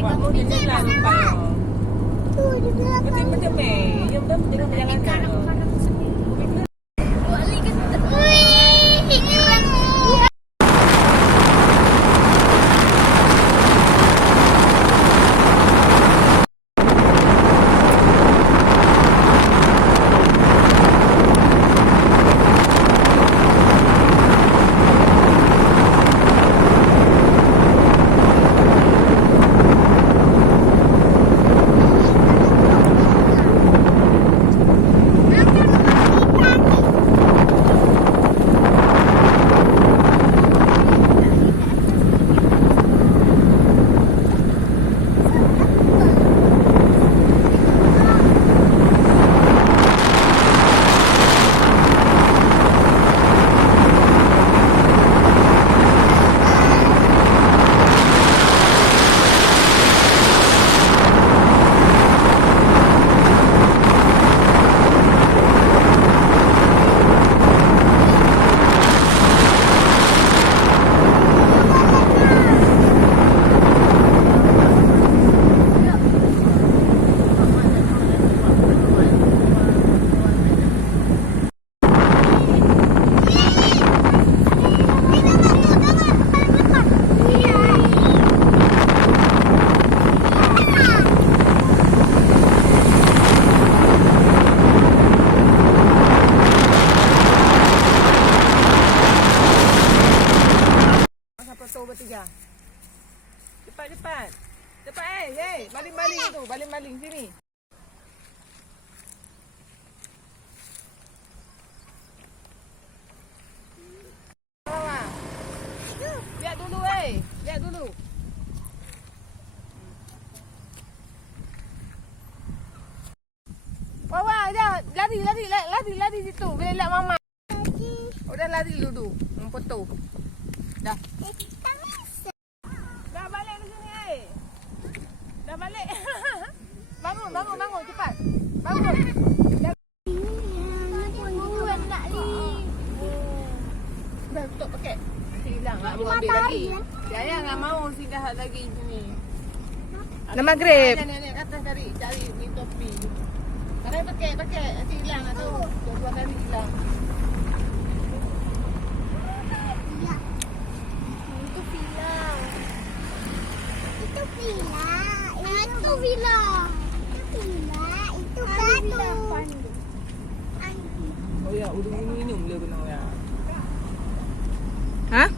Awak mau jalan lupa. Macam-macam yang betul jangan jalan. Bertiga. Cepat. Cepat baling-baling tu, baling-baling sini. Bawah. Lihat dulu lihat dulu. Bawah dah, lari situ. Bila lihat mama. Udah lari dulu. Foto. Dah. Dah balik di sini Dah balik. Bangun cepat. Bangun. Dah tutup paket. Nanti hilang nak ambil lagi. Saya enggak mau singgah lagi sini. Dah maghrib. Nenek atas cari ni topi. Pakai paket. Nanti hilang tu. Dua kali hilang. Itu villa. Itu batu. Oh ya, udah minum dia benar ya. Hah?